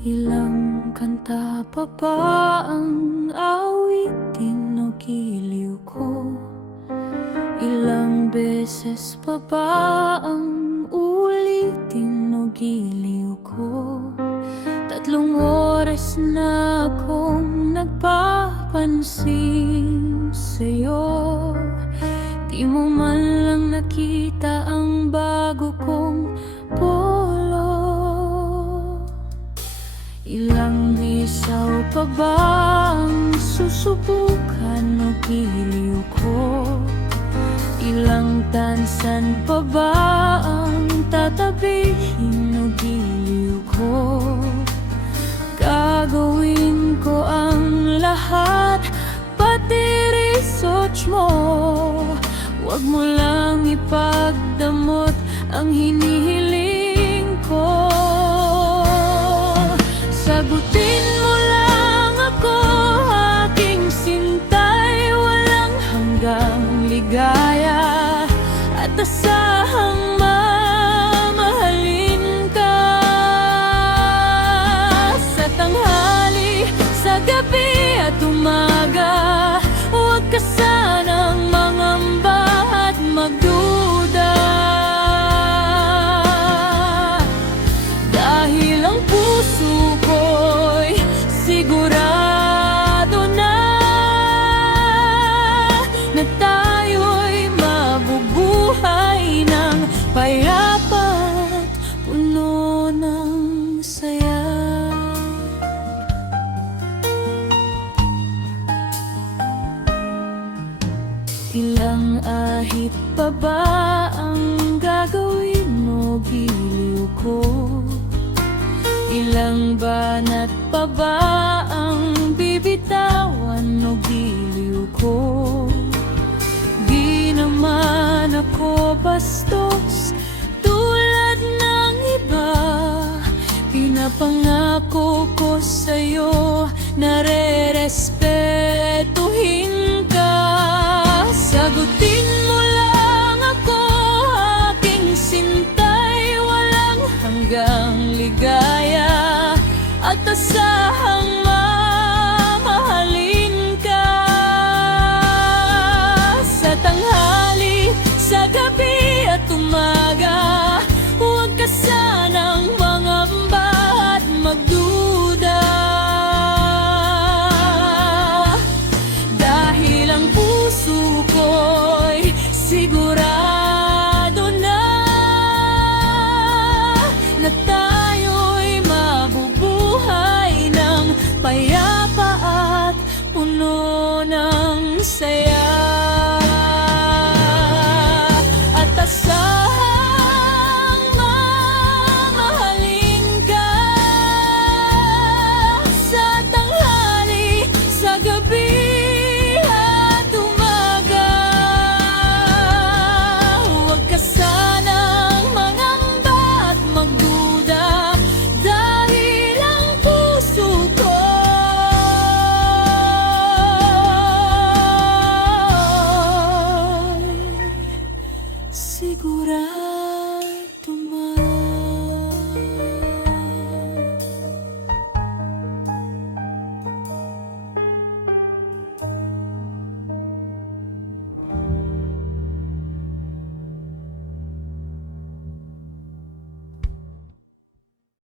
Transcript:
Ilang kanta pa ba ang awitin o giliw ko? Ilang beses pa ba ang ulitin o giliw ko? 3 oras na akong nagpapansin sa'yo. Di mo man lang nakita ang bago kong polo. Ilang isaw pa ba ang susubukan o giliw ko? Ilang tansan pa ba ang tatabihin o giliw ko? Gagawin ko ang lahat, pati research mo. Huwag mo lang ipagdamot ang hinihiling ko. Sagutin mo lang ako, aking sintay, walang hanggang ligaya. At asahang mamahalin ka sa tanghali, sa gabi at umaga. Huwag ka sanang mangamba at magduda, dahil ang puso ko'y sigurado na tayo'y mabubuhay ng payapa at puno ng saya. Ilang ahit pa ba ang gagawin mo giliw ko? Ilang banat pa ba ang bibitawan o giliw ko? Di naman ako bastos tulad ng iba. Pinapangako ko sa'yo na re-respeto